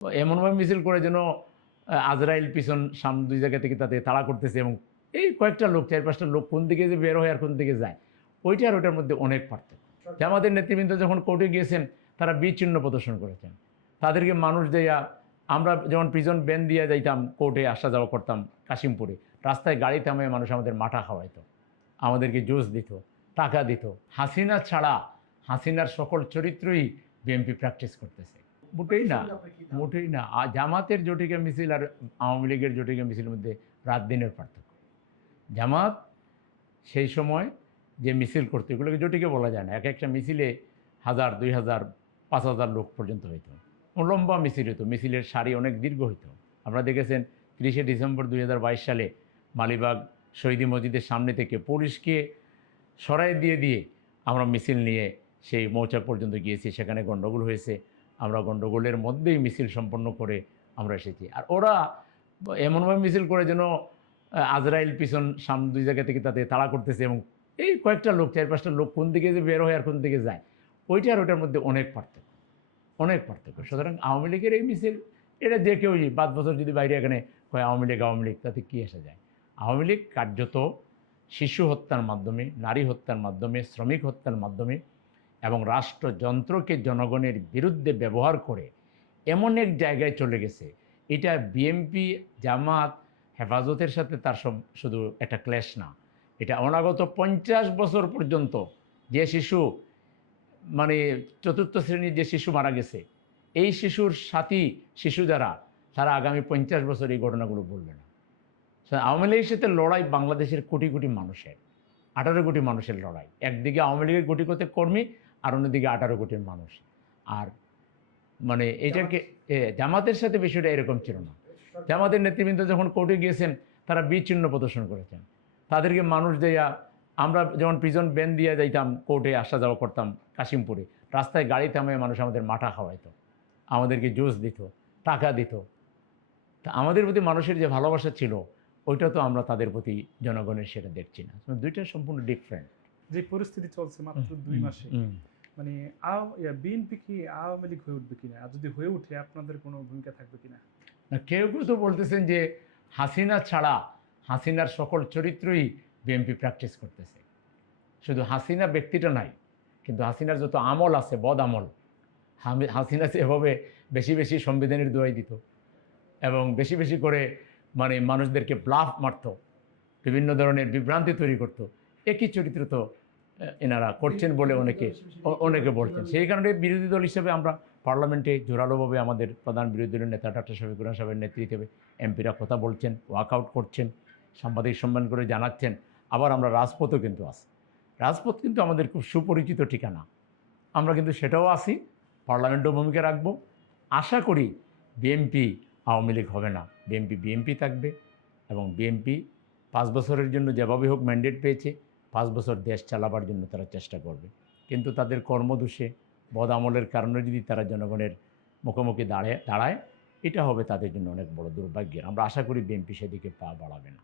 এমনভাবে মিছিল করে যেন আজরাইল পিছন সামনে দুই জায়গা থেকে তাদের তাড়া করতেছে, এবং এই কয়েকটা লোক 4-5টা লোক কোন দিকে যে বের হয় আর কোন দিকে যায়, ওইটা আর ওইটার মধ্যে অনেক পার্থক্য। আমাদের নেতৃবৃন্দ যখন কোর্টে গিয়েছেন তারা বিচ্ছিন্ন প্রদর্শন করেছেন, তাদেরকে মানুষ দেয়া, আমরা যেমন প্রিজন ব্যান দিয়ে যাইতাম কোর্টে আসা যাওয়া করতাম কাশিমপুরে, রাস্তায় গাড়ি থামিয়ে মানুষ আমাদের মাথা খাওয়াইতো, আমাদেরকে জুস দিত, টাকা দিত। হাসিনা ছাড়া হাসিনার সকল চরিত্রই বিএনপি প্র্যাকটিস করতেছে। মোটেই না, মোটেই না। জামাতের জটিকা মিছিল আর আওয়ামী লীগের জটিকা মিছিলের মধ্যে রাত দিনের পার্থক্য। জামাত সেই সময় যে মিছিল করতো এগুলোকে জটিকা বলা যায় না, এক একটা মিছিলে 1000, 2000, 5000 লোক পর্যন্ত হইতো, লম্বা মিছিল হতো, মিছিলের সারি অনেক দীর্ঘ হইতো। আপনারা দেখেছেন 30শে ডিসেম্বর 2022 সালে মালিবাগ শহীদ মসজিদের সামনে থেকে পুলিশকে সরাই দিয়ে আমরা মিছিল নিয়ে সেই মৌচাক পর্যন্ত গিয়েছি, সেখানে গণ্ডগোল হয়েছে, আমরা গণ্ডগোলের মধ্যেই মিছিল সম্পন্ন করে আমরা এসেছি। আর ওরা এমনভাবে মিছিল করে যেন আজরাইল পিছন সামনে দুই জায়গা থেকে তাদের তাড়া করতেছে, এবং এই কয়েকটা লোক 4-5টা লোক কোন দিকে যে বের হয় আর কোন দিকে যায়, ওইটা আর ওইটার মধ্যে অনেক পার্থক্য, অনেক পার্থক্য। সুতরাং আওয়ামী লীগের এই মিছিল, এটা যে কেউই 5 বছর যদি বাইরে এখানে কয় আওয়ামী লীগ তাতে কী আসা যায়। আওয়ামী লীগ কার্যত শিশু হত্যার মাধ্যমে, নারী হত্যার মাধ্যমে, শ্রমিক হত্যার মাধ্যমে এবং রাষ্ট্রযন্ত্রকে জনগণের বিরুদ্ধে ব্যবহার করে এমন এক জায়গায় চলে গেছে, এটা বিএনপি, জামাত, হেফাজতের সাথে তার শুধু একটা ক্লেশ না, এটা অনাগত 50 বছর পর্যন্ত যে শিশু, মানে 4র্থ শ্রেণীর যে শিশু মারা গেছে, এই শিশুর সাথী শিশু যারা, তারা আগামী 50 বছর এই ঘটনাগুলো বলবে না। আওয়ামী লীগের সাথে লড়াই বাংলাদেশের কোটি কোটি মানুষের, 18 কোটি মানুষের লড়াই। একদিকে আওয়ামী লীগের কোটি কোটি কর্মী, আর অন্যদিকে 18 কোটির মানুষ। আর মানে এটাকে জামাতের সাথে বিষয়টা এরকম ছিল না। জামাতের নেতৃবৃন্দ যখন কোর্টে গিয়েছেন তারা বিচ্ছিন্ন প্রদর্শন করেছেন, তাদেরকে মানুষ দেয়া, আমরা যেমন প্রিজন ব্যান দিয়ে যাইতাম কোর্টে আসা যাওয়া করতাম কাশিমপুরে, রাস্তায় গাড়ি থামিয়ে মানুষ আমাদের মাথা খাওয়াইতো, আমাদেরকে জুস দিত, টাকা দিত। তা আমাদের প্রতি মানুষের যে ভালোবাসা ছিল, ওইটা তো আমরা তাদের প্রতি জনগণের সেটা দেখছি না। দুইটা সম্পূর্ণ ডিফারেন্ট। যে পরিস্থিতি চলছে মাত্র 2 মাসে, মানে বিএনপি কি আওয়ামী লীগ হয়ে উঠবে কিনা, আর যদি হয়ে উঠে আপনাদের কোনো ভূমিকা থাকবে কিনা? না, কেউ কেউ তো বলতেছেন যে হাসিনা ছাড়া হাসিনার সকল চরিত্রই বিএনপি প্র্যাকটিস করতেছে। শুধু হাসিনা ব্যক্তিটা নাই, কিন্তু হাসিনার যত আমল আছে, বদ আমল, হাসিনা এভাবে বেশি বেশি সংবিধানের দোয়াই দিত এবং বেশি বেশি করে মানে মানুষদেরকে ব্লাফ মারত, বিভিন্ন ধরনের বিভ্রান্তি তৈরি করত, একই চরিত্র তো এনারা করছেন বলে অনেকে বলছেন। সেই কারণে বিরোধী দল হিসেবে আমরা পার্লামেন্টে জোরালোভাবে আমাদের প্রধান বিরোধী দলের নেতা ডক্টর শফিকুর রহমান সাহেবের নেতৃত্বে এমপিরা কথা বলছেন, ওয়াকআউট করছেন, সাংবাদিক সম্মান করে জানাচ্ছেন। আবার আমরা রাজপথও কিন্তু আছি, রাজপথ কিন্তু আমাদের খুব সুপরিচিত ঠিকানা, আমরা কিন্তু সেটাও আসি, পার্লামেন্টেও ভূমিকা রাখব। আশা করি বিএনপি আওয়ামী লীগ হবে না, বিএনপি থাকবে, এবং বিএনপি 5 বছরের জন্য যেভাবে হোক ম্যান্ডেট পেয়েছে, 5 বছর দেশ চালাবার জন্য তারা চেষ্টা করবে। কিন্তু তাদের কর্মদোষে, বদ আমলের কারণে যদি তারা জনগণের মুখোমুখি দাঁড়ায়, এটা হবে তাদের জন্য অনেক বড় দুর্ভাগ্যের। আমরা আশা করি বিএনপি সেদিকে পা বাড়াবে না।